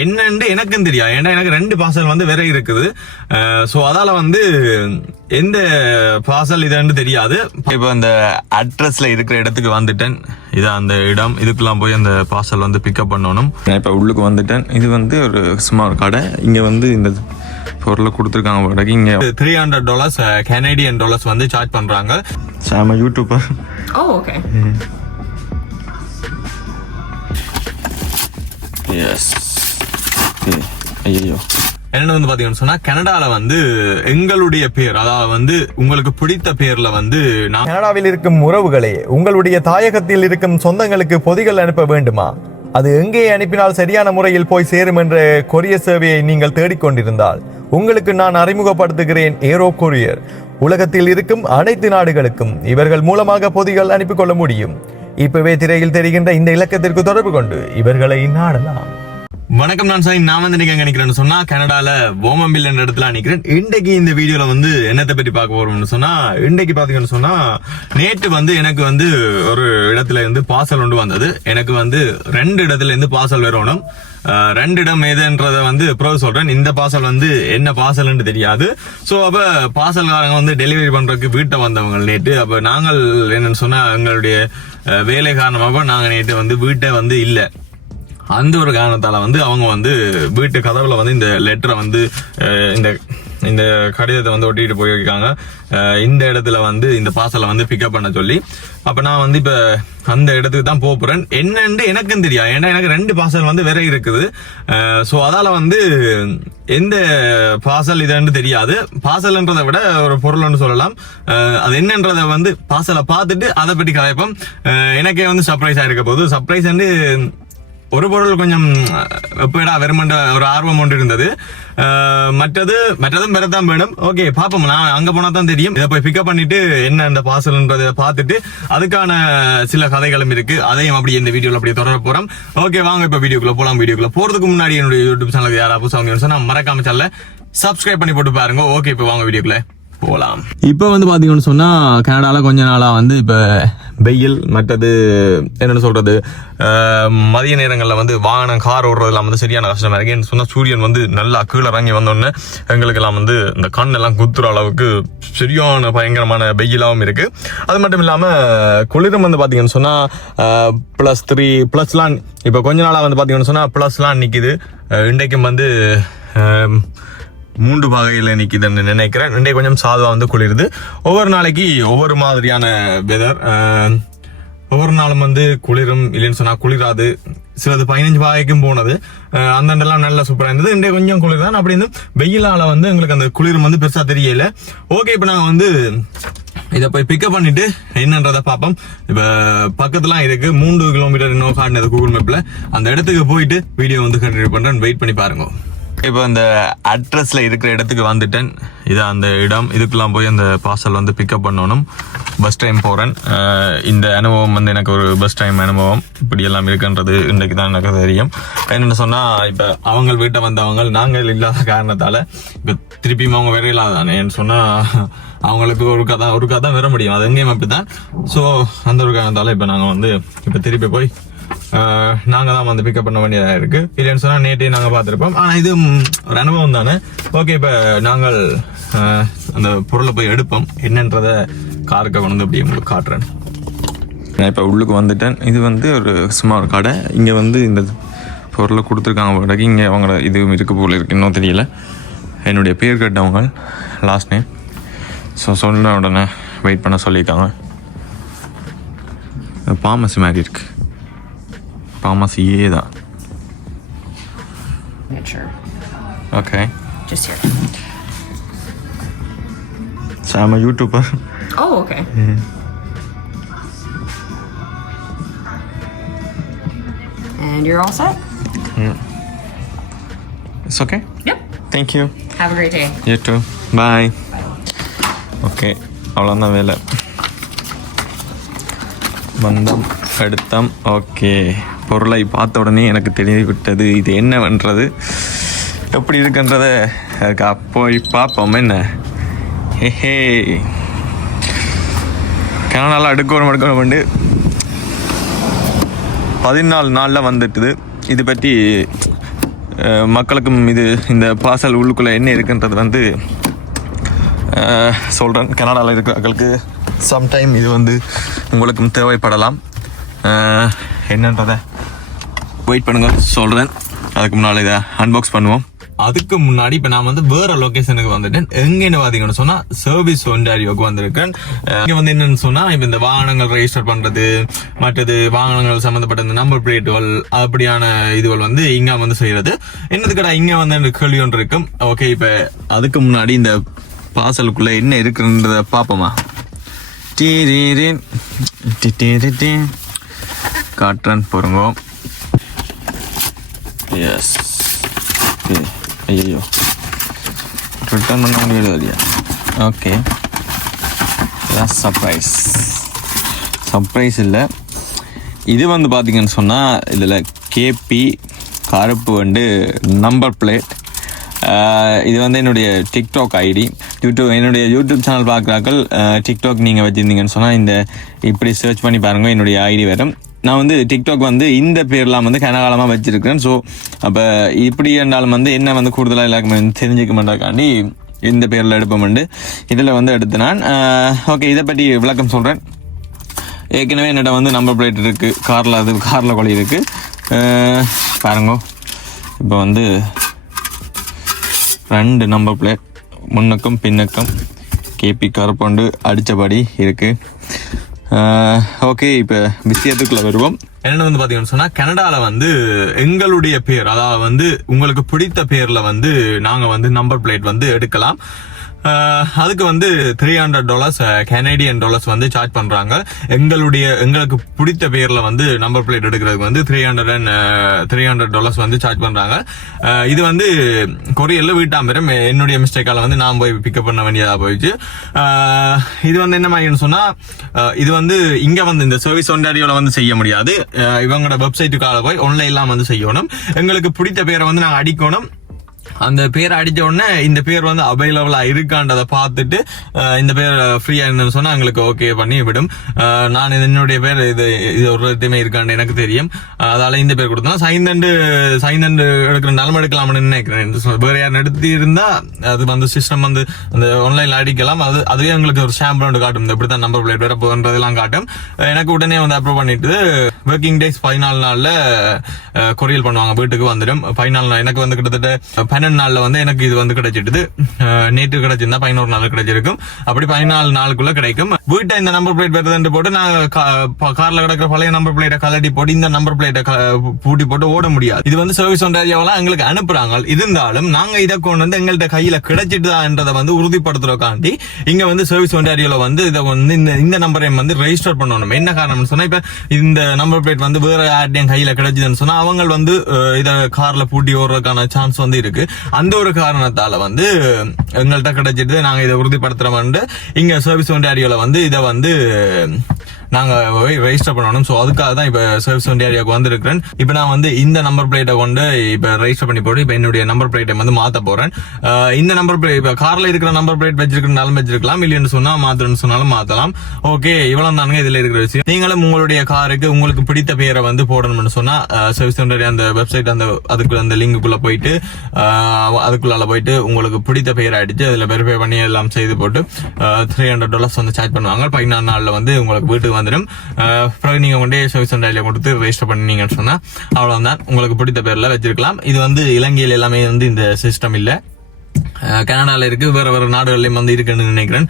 என்னன்னு எனக்கும் தெரியாது ஏன்னா எனக்கு ரெண்டு பார்சல் வந்து வேற இருக்குது. ஸோ அதால வந்து எந்த பார்சல் இதுன்னு தெரியாது. இப்போ இந்த அட்ரஸ்ல இருக்கிற இடத்துக்கு வந்துட்டேன். இது அந்த இடம் இதுக்கெல்லாம் போய் அந்த பார்சல் வந்து பிக்கப் பண்ணணும். நான் இப்போ உள்ளுக்கு வந்துட்டேன். இது வந்து ஒரு சும்மா ஒரு கடை. இங்க வந்து இந்த பொருளை கொடுத்துருக்காங்க வடக்கு இங்க three hundred dollars Canadian dollars வந்து சார்ஜ் பண்றாங்க. சாம யூடியூபர் Oh, okay. ஐயோ என்ன வந்து பாத்தீங்கன்னு சொன்னா கனடால வந்து எங்களுடைய பேர் அதாவது வந்து உங்களுக்கு பிடித்த பேர்ல வந்து நான் கனடாவில் இருக்கும் உறவுகளே உங்களுடைய தாயகத்தில் இருக்கும் சொந்தங்களுக்கு பொதிகள் அனுப்ப வேண்டுமா? அது எங்கே அனுப்பினால் சரியான முறையில் போய் சேரும் என்ற கொரியர் சேவையை நீங்கள் தேடிக்கொண்டிருந்தால் உங்களுக்கு நான் அறிமுகப்படுத்துகிறேன் ஏரோ கொரியர். உலகத்தில் இருக்கும் அனைத்து நாடுகளுக்கும் இவர்கள் மூலமாக பொதிகள் அனுப்பி கொள்ள முடியும். இப்பவே திரையில் தெரிகின்ற இந்த இலக்கத்திற்கு தொடர்பு கொண்டு இவர்களை நாடலாம். வணக்கம் நான் சாய் நான் வந்து இன்னைக்கு நினைக்கிறேன்னு சொன்னா கனடால ஓமம்பில் என்ற இடத்துல நிக்கிறேன். இன்றைக்கு இந்த வீடியோல வந்து என்னத்தை பற்றி பார்க்க போறோம்னு சொன்னா இன்றைக்கு பாத்தீங்கன்னு சொன்னா நேற்று வந்து எனக்கு வந்து ஒரு இடத்துல இருந்து பார்சல் ஒன்று வந்தது. எனக்கு வந்து ரெண்டு இடத்துல இருந்து பார்சல் வரணும் ரெண்டு இடம் எதுன்றத வந்து ப்ரோ சொல்றேன். இந்த பார்சல் வந்து என்ன பார்சல்னு தெரியாது. ஸோ அப்ப பார்சல்காரங்க வந்து டெலிவரி பண்றதுக்கு வீட்டை வந்தவங்க நேற்று அப்ப நாங்கள் என்னன்னு சொன்னா எங்களுடைய வேலை காரணமாக நாங்கள் நேற்று வந்து வீட்டை வந்து இல்லை. அந்த ஒரு காரணத்தால வந்து அவங்க வந்து வீட்டு கதவுல வந்து இந்த லெட்டரை வந்து இந்த இந்த கடிதத்தை வந்து ஒட்டிட்டு போயிருக்காங்க. இந்த இடத்துல வந்து இந்த பார்சலை வந்து பிக்கப் பண்ண சொல்லி. அப்ப நான் வந்து இப்ப அந்த இடத்துக்கு தான் போக போறேன். என்னன்னு எனக்கும் தெரியாது. ஏன்னா எனக்கு ரெண்டு பார்சல் வந்து வேற இருக்குது. ஸோ அதால வந்து எந்த பார்சல் இதுன்னு தெரியாது. பாசல்ன்றதை விட ஒரு பொருள்னு சொல்லலாம். அது என்னன்றதை வந்து பார்சலை பார்த்துட்டு அதை பற்றி கலைப்போம் எனக்கே வந்து சர்ப்ரைஸ் ஆயிருக்க போகுது. சர்ப்ரைஸ் வந்து ஒரு பொருள் கொஞ்சம் எப்படா வெறுமண்ட ஒரு ஆர்வம் ஒன்று இருந்தது. மற்றது மற்றதும் பெறத்தான் வேணும். ஓகே பார்ப்போம். நான் அங்கே போனால் தான் தெரியும். இதை போய் பிக்கப் பண்ணிட்டு என்ன இந்த பார்சல்ன்றதை பார்த்துட்டு அதுக்கான சில கதைகளும் இருக்கு. அதையும் அப்படி இந்த வீடியோவில் அப்படியே தொடர போகிறோம் ஓகே வாங்க இப்போ வீடியோக்குள்ள போகலாம் வீடியோக்குள்ள போகிறதுக்கு முன்னாடி என்னுடைய யூடியூப் சேனலுக்கு யாராவது புதுசாக வந்தீங்கன்னு மறக்காம சேனல சப்ஸ்கிரைப் பண்ணி போட்டு பாருங்க. ஓகே இப்போ வாங்க வீடியோக்குள்ள போகலாம் இப்போ வந்து பார்த்தீங்கன்னு சொன்னால் கனடாவில் கொஞ்ச நாளாக வந்து இப்போ வெயில் மற்றது என்னென்னு சொல்கிறது மதிய நேரங்களில் வந்து வாகனம் கார் ஓடுறதுலாம் வந்து சரியான கஷ்டமா இருக்குது என்ன சொன்னால் சூரியன் வந்து நல்லா கீழே இறங்கி வந்தோடனே எங்களுக்கெல்லாம் வந்து இந்த கண்ணெல்லாம் குத்துற அளவுக்கு சரியான பயங்கரமான வெயிலாகவும் இருக்குது அது மட்டும் இல்லாமல் குளிரும் வந்து பார்த்திங்கன்னு சொன்னால் ப்ளஸ் த்ரீ ப்ளஸ்லாம் இப்போ கொஞ்ச நாளாக வந்து பார்த்திங்கன்னு சொன்னால் ப்ளஸ்லாம் நிற்கிது இன்றைக்கும் வந்து மூன்று வகையில் நிற்கிதுன்னு நினைக்கிறேன். இன்றைக்கு கொஞ்சம் சாதுவாக வந்து குளிருது. ஒவ்வொரு நாளைக்கு ஒவ்வொரு மாதிரியான வெதர் ஒவ்வொரு நாளும் வந்து குளிரும் இல்லைன்னு சொன்னால் குளிராது. சிலது பதினஞ்சு பாகைக்கும் போனது. அந்தண்டெல்லாம் நல்லா சூப்பராக இருந்தது. இன்றைய கொஞ்சம் குளிர் தான் அப்படி இருந்து வெயிலால வந்து எங்களுக்கு அந்த குளிரும் வந்து பெருசாக தெரியல. ஓகே இப்போ நாங்கள் வந்து இதை போய் பிக்கப் பண்ணிட்டு என்னன்றதை பார்ப்போம். இப்போ பக்கத்துலாம் இருக்கு. மூன்று கிலோமீட்டர் இன்னும் காட்டினது கூகுள் மேப்பில் அந்த இடத்துக்கு போயிட்டு வீடியோ வந்து கண்டினியூ பண்ணுறேன் வெயிட் பண்ணி பாருங்க. இப்போ இந்த அட்ரஸில் இருக்கிற இடத்துக்கு வந்துட்டேன். இது அந்த இடம். இதுக்கெல்லாம் போய் அந்த பார்சல் வந்து பிக்கப் பண்ணணும். பஸ் டைம் போகிறேன் இந்த அனுபவம் வந்து எனக்கு ஒரு பஸ் டைம் அனுபவம். இப்படி எல்லாம் இருக்குன்றது இன்றைக்கு தான் எனக்கு தெரியும். என்னென்னு சொன்னால் இப்போ அவங்க வீட்டை வந்தவங்க நாங்கள் இல்லாத காரணத்தால் இப்போ திருப்பியும் அவங்க வரையலாம் தானே. ஏன்னு அவங்களுக்கு ஒரு கதை ஒரு கதை வர முடியும். அது எங்கேயும் அப்படிதான் ஸோ அந்த ஒரு காரணத்தால் இப்போ நாங்கள் வந்து இப்போ திருப்பி போய் நாங்கள் நாங்க தான் வந்து பிக்கப் பண்ண வேண்டியதா இருக்கு. இல்லைன்னு சொன்னால் நேற்றே நாங்க பார்த்துருப்போம். ஆனா இது ஒரு அனுபவம் தானே. ஓகே இப்ப நாங்கள் அந்த பொருளை போய் எடுப்போம். என்னன்றத காருக்கு கொண்டு வந்து அப்படியே உங்களுக்கு காட்டுறேன். நான் இப்போ உள்ளுக்கு வந்துட்டேன். இது வந்து ஒரு சும்மா ஒரு கடை. இங்கே வந்து இந்த பொருளை கொடுத்துருக்காங்க வடக்கு இங்கே அவங்கள இது இருக்கு போல இருக்கு. இன்னும் தெரியல. என்னுடைய பேர் கேட்டவங்க. லாஸ்ட் நேம் ஸோ சொன்ன உடனே வெயிட் பண்ண சொல்லியிருக்காங்க. பாமஸ் மாதிரி இருக்குது பாமசியே தான் Not sure. Okay Just here. Sama YouTuber Oh, okay. And you're all set? It's okay Yep. Thank you Have a great day. You too bye okay அவ்வளோதான் வேலை வந்தோம் எடுத்தோம் ஓகே பொருளை பார்த்த உடனே எனக்கு தெரிவிவிட்டது இது என்னவென்றது? எப்படி இருக்குன்றத அதுக்கு போய் பார்ப்போம் என்ன? ஏஹே கனடாவில் அடுக்கணும் அடுக்கணும் பண்ணு பதினாலு நாளில் வந்துட்டுது. இது பற்றி மக்களுக்கும் இது இந்த பார்சல் உள்ளுக்குள்ளே என்ன இருக்குன்றது வந்து சொல்கிறேன் கனடாவில் இருக்கிறவர்களுக்கு சம்டைம் இது வந்து உங்களுக்கும் தேவைப்படலாம். என்னன்றதை வெயிட் பண்ணுங்க சொல்கிறேன் அதுக்கு முன்னால் இதை அன்பாக்ஸ் பண்ணுவோம். அதுக்கு முன்னாடி இப்போ நான் வந்து வேற லொகேஷனுக்கு வந்துட்டேன். எங்கன்னு பார்த்தீங்கன்னு சொன்னா சர்வீஸ் ஒன்டாரியோக்கு வந்திருக்கேன். இங்கே இங்க வந்து என்னன்னு சொன்னா இப்போ இந்த வாகனங்கள் ரெஜிஸ்டர் பண்றது மற்றது வாகனங்கள் சம்மந்தப்பட்ட இந்த நம்பர் பிளேட்டுகள் அப்படியான இதுகள் வந்து இங்க வந்து செய்யறது. என்னதுக்கடா இங்க வந்து எனக்கு கேள்வி ஒன்று இருக்கும் ஓகே இப்போ அதுக்கு முன்னாடி இந்த பார்சலுக்குள்ளே என்ன இருக்குன்றத பார்ப்போமா? டீரீரின் டிட்டீரிட்டி. காட்டுறேன் பொறுங்கோ. எஸ் ஓகே ஐயோ ரிட்டர்ன் பண்ண முடியாது இல்லையா ஓகே சர்ப்ரைஸ் சர்ப்ரைஸ் இல்லை இது வந்து பார்த்தீங்கன்னு சொன்னால் இதில் கேபி கருப்பு வந்து நம்பர் பிளேட் இது வந்து என்னுடைய டிக்டாக் ஐடி யூடியூப் என்னுடைய யூடியூப் சேனல் பார்க்குறாக்கள் டிக்டாக் நீங்கள் வச்சுருந்தீங்கன்னு சொன்னால் இந்த இப்படி சர்ச் பண்ணி பாருங்க என்னுடைய ஐடி வரும் நான் வந்து டிக்டாக் வந்து இந்த பேர்லாம் வந்து கனகாலமாக வச்சிருக்கிறேன். ஸோ அப்போ இப்படி இருந்தாலும் வந்து என்ன வந்து கூடுதலாக எல்லாருக்குமே வந்து தெரிஞ்சுக்க மாட்டாக்காண்டி இந்த பேரில் எடுப்போம்ண்டு இதில் வந்து எடுத்து நான் ஓகே இதை பற்றி விளக்கம் சொல்கிறேன் ஏற்கனவே என்னிடம் வந்து நம்பர் பிளேட் இருக்குது காரில் அது காரில் கொழி இருக்குது பாருங்க. இப்போ வந்து ரெண்டு நம்பர் பிளேட் முன்னக்கம் பின்னக்கம் கேபி கருப்பொண்டு அடித்தபடி இருக்குது ஓகே இப்போ விஷயத்துக்குள்ள வருவோம்? என்ன வந்து பாத்தீங்கன்னு சொன்னா கனடால வந்து எங்களுடைய பேர் அதாவது வந்து உங்களுக்கு பிடித்த பேர்ல வந்து நாங்க வந்து நம்பர் பிளேட் வந்து எடுக்கலாம். அதுக்கு வந்து three hundred dollars Canadian dollars வந்து சார்ஜ் பண்றாங்க. எங்களுடைய எங்களுக்கு பிடித்த பேர்ல வந்து நம்பர் பிளேட் எடுக்கிறதுக்கு வந்து three hundred and three hundred dollars வந்து சார்ஜ் பண்றாங்க. இது வந்து கொரியர்ல வீட்டாம்பரம் என்னுடைய மிஸ்டேக்கால வந்து நான் போய் பிக்கப் பண்ண வேண்டியதாக போயிடுச்சு. இது வந்து என்ன மாதிரின்னு சொன்னா இது வந்து இங்க வந்து இந்த சர்வீஸ் ஒன்டாரியோல வந்து செய்ய முடியாது. இவங்களோட வெப்சைட்டுக்காக போய் ஆன்லைன்லாம் வந்து செய்யணும். எங்களுக்கு பிடித்த பேரை வந்து நாங்கள் அடிக்கணும். அந்த பேரை அடிச்ச உடனே இந்த பேர் வந்து அவைலபிளா இருக்கான்றதை பார்த்துட்டு இந்த பேர் ஃப்ரீயா இருந்ததுன்னு சொன்னா எங்களுக்கு ஓகே பண்ணி விடும். நான் என்னுடைய பேர் இது இது ஒரு இடத்தையுமே இருக்கான்னு எனக்கு தெரியும். அதால இந்த பேர் கொடுத்தோம். சைந்தண்டு சைந்தண்டு எடுக்கிறனாலும் எடுக்கலாம்னு நினைக்கிறேன். வேற யார் நடத்தி இருந்தா அது வந்து சிஸ்டம் வந்து அந்த ஆன்லைன்ல அடிக்கலாம். அது அதுவே எங்களுக்கு ஒரு சாம்பிள் ஒன்று காட்டும். இந்த இப்படித்தான் நம்பர் பிளேட் வேற போன்றதெல்லாம் காட்டும். எனக்கு உடனே வந்து அப்ரூவ் பண்ணிட்டு ஒர்க்கிங் டேஸ் பதினாலு நாள்ல கொரியல் பண்ணுவாங்க. வீட்டுக்கு வந்துடும். பதினாலு நாள் எனக்கு வந்து கிட்டத்தட்ட பன்னெண்டு நாள்ல வந்து எனக்கு இது வந்து கிடைச்சிடுது நேற்று கிடைச்சிருந்தா பதினோரு நாள் கிடைச்சிருக்கும். அப்படி பதினாலு நாளுக்குள்ள கிடைக்கும். வீட்டை இந்த நம்பர் பிளேட் வருதுன்னு போட்டு நான் கா- கார்ல கிடக்கிற பழைய நம்பர் பிளேட்டை கலட்டி போட்டு இந்த நம்பர் பிளேட்டை பூட்டி போட்டு ஓட முடியாது. இது வந்து சர்வீஸ் ஒன்றாரியவெல்லாம் எங்களுக்கு அனுப்புறாங்க. இருந்தாலும் நாங்க இதை கொண்டு வந்து எங்கள்ட்ட கையில கிடைச்சிட்டுதான்றதை வந்து உறுதிப்படுத்துறதுக்காண்டி இங்க வந்து சர்வீஸ் ஒன்றாரியோல வந்து இதை வந்து இந்த இந்த நம்பரை வந்து ரெஜிஸ்டர் பண்ணணும். என்ன காரணம்னு சொன்னா இப்ப இந்த நம்பர் பிளேட் வந்து வேற யார்டையும் கையில கிடைச்சதுன்னு சொன்னா அவங்க வந்து இதை கார்ல பூட்டி ஓடுறதுக்கான சான்ஸ் வந்து இருக்கு. அந்த ஒரு காரணத்தால வந்து எங்கள்கிட்ட கிடைச்சிட்டு நாங்க இதை உறுதிப்படுத்துறோம் இங்க சர்வீஸ் ஒன்றாரியோல வந்து இதை வந்து நாங்க ரெஜிஸ்டர் பண்ணணும். சோ அதுக்காக தான் இப்ப சர்வீஸ் ஏரியாவுக்கு வந்திருக்கிறேன். இப்ப நான் வந்து இந்த நம்பர் பிளேட்டை கொண்டு இப்ப ரெஜிஸ்டர் பண்ணி போட்டு இப்ப என்னுடைய நம்பர் பிளேட்டை வந்து மாத்த போறேன். இந்த நம்பர் பிளேட் இப்ப கார்ல இருக்கிற நம்பர் பிளேட் வச்சிருக்கிறனாலும் வச்சிருக்கலாம். இல்லைன்னு சொன்னா மாத்தணும்னு சொன்னாலும் மாத்தலாம். ஓகே இவ்வளவு தானுங்க இதுல இருக்கிற விஷயம். நீங்களும் உங்களுடைய காருக்கு உங்களுக்கு பிடித்த பேரை வந்து போடணும்னு சொன்னா சர்வீஸ் சென்டர் அந்த வெப்சைட் அந்த அதுக்குள்ள அந்த லிங்குக்குள்ள போயிட்டு அதுக்குள்ளால போயிட்டு உங்களுக்கு பிடித்த பெயரை அடிச்சு அதுல வெரிஃபை பண்ணி எல்லாம் செய்து போட்டு த்ரீ ஹண்ட்ரட் டாலர்ஸ் வந்து சார்ஜ் பண்ணுவாங்க. பதினாறு நாள்ல வந்து உங்களுக்கு வீட்டுக்கு வந்துடும் பிறகு நீங்க கொண்டே சர்வீஸ் சென்டர்ல கொடுத்து ரெஜிஸ்டர் பண்ணீங்கன்னு சொன்னா அவ்வளவுதான். உங்களுக்கு பிடித்த பேர்ல வச்சிருக்கலாம். இது வந்து இலங்கையில் எல்லாமே வந்து இந்த சிஸ்டம் இல்ல. கனடால இருக்கு வேற வேற நாடுகள்லயும் வந்து இருக்குன்னு நினைக்கிறேன்.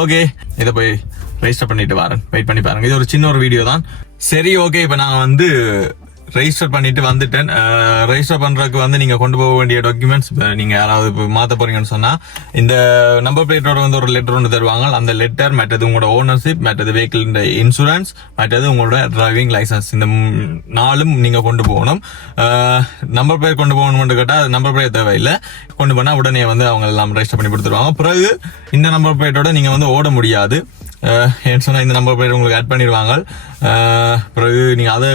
ஓகே இதை போய் ரெஜிஸ்டர் பண்ணிட்டு வரேன். வெயிட் பண்ணி பாருங்க. இது ஒரு சின்ன ஒரு வீடியோ தான். சரி ஓகே இப்போ நான் வந்து ரெஜிஸ்டர் பண்ணிட்டு வந்துட்டேன். ரெஜிஸ்டர் பண்றதுக்கு வந்து நீங்க கொண்டு போக வேண்டிய டாக்குமெண்ட்ஸ் நீங்க யாராவது இப்போ மாத்த போறீங்கன்னு சொன்னா இந்த நம்பர் பிளேட்டோட வந்து ஒரு லெட்டர் ஒன்று தருவாங்க. அந்த லெட்டர் மற்றது உங்களோட ஓனர்ஷிப் மற்றது வெஹிக்கிள் இன்சூரன்ஸ் மற்றது உங்களோட டிரைவிங் லைசன்ஸ் இந்த நாலும் நீங்க கொண்டு போகணும். நம்பர் பிளேட் கொண்டு போகணும்னு கேட்டால் நம்பர் பிளேட் தேவையில்லை. கொண்டு போனா உடனே வந்து அவங்க எல்லாம் ரெஜிஸ்டர் பண்ணி கொடுத்துருவாங்க. பிறகு இந்த நம்பர் பிளேட்டோட நீங்க வந்து ஓட முடியாது. ஏன்னு சொன்னால் இந்த நம்பர் பேர் உங்களுக்கு ஆட் பண்ணிடுவாங்க. பிறகு நீங்கள் அதை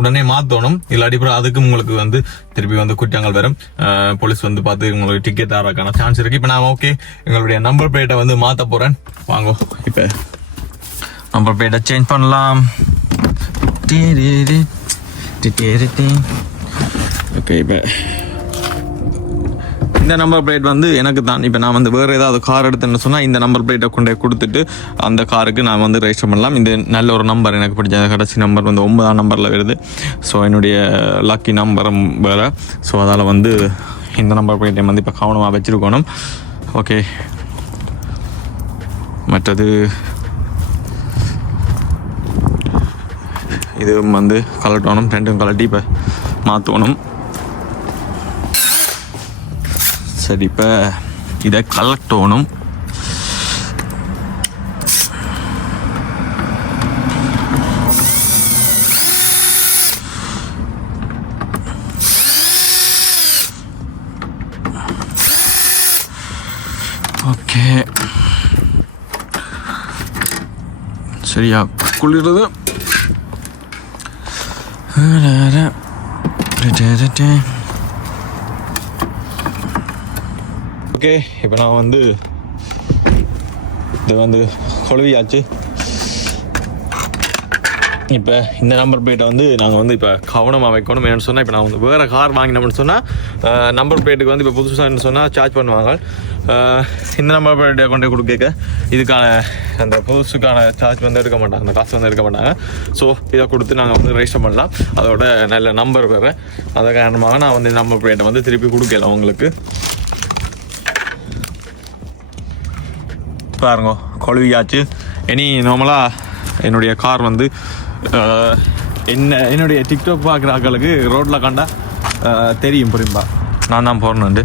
உடனே மாற்றணும் இல்லாட்டி பிறகு அதுக்கும் உங்களுக்கு வந்து திருப்பி வந்து குற்றங்கள் வரும். போலீஸ் வந்து பார்த்து உங்களுக்கு டிக்கெட் தரக்கான சான்ஸ் இருக்கு. இப்போ நான் ஓகே எங்களுடைய நம்பர் பிளேட்டை வந்து மாற்ற போகிறேன் வாங்க இப்போ நம்பர் பிளேட்டை சேஞ்ச் பண்ணலாம். ஓகே இப்போ. இந்த நம்பர் பிளேட் வந்து எனக்கு தான் இப்போ நான் வந்து வேறு ஏதாவது கார் எடுத்தேன்னு சொன்னால் இந்த நம்பர் பிளேட்டை கொண்டு கொடுத்துட்டு அந்த காருக்கு நான் வந்து ரெஜிஸ்டர் பண்ணலாம். இந்த நல்ல ஒரு நம்பர் எனக்கு பிடிச்ச கடைசி நம்பர் வந்து ஒன்பதாம் நம்பரில் வருது. ஸோ என்னுடைய லக்கி நம்பரும் வேறு. ஸோ அதால் வந்து இந்த நம்பர் பிளேட்டை வந்து இப்போ கவனமாக வச்சுருக்கணும். ஓகே மற்றது இதுவும் வந்து கலட்டணும் ரெண்டும் கலட்டி இப்போ மாற்றணும் சரி இப்போ இதை கலட்டோணும். ஓகே. சரியா. குளிர்றது ஓகே இப்போ நான் வந்து இது வந்து கொழுவியாச்சு. இப்போ இந்த நம்பர் பிளேட்டை வந்து நாங்கள் வந்து இப்போ கவனமாக வைக்கணும் சொன்னால் இப்போ நான் வந்து வேறு கார் வாங்கினோம்னு சொன்னால் நம்பர் பிளேட்டுக்கு வந்து இப்போ புதுசாக சொன்னால் சார்ஜ் பண்ணுவாங்க. இந்த நம்பர் பிளேட்டை கொண்டு கொடுக்க இதுக்கான அந்த புதுசுக்கான சார்ஜ் வந்து எடுக்க மாட்டாங்க அந்த காசு வந்து எடுக்க மாட்டாங்க. ஸோ இதை கொடுத்து நாங்கள் வந்து ரெஜிஸ்டர் பண்ணலாம். அதோட நல்ல நம்பர் வேறு. அதை காரணமாக நான் வந்து நம்பர் பிளேட்டை வந்து திருப்பி கொடுக்கல உங்களுக்கு. பாருங்க கொழுவியாச்சு. இனி நார்மலாக என்னுடைய கார் வந்து என்ன என்னுடைய டிக்டாக் பார்க்குற ஆக்களுக்கு ரோட்டில் கண்டா தெரியும் புரியும்பா. நான் தான் போகிறேன்ட்டு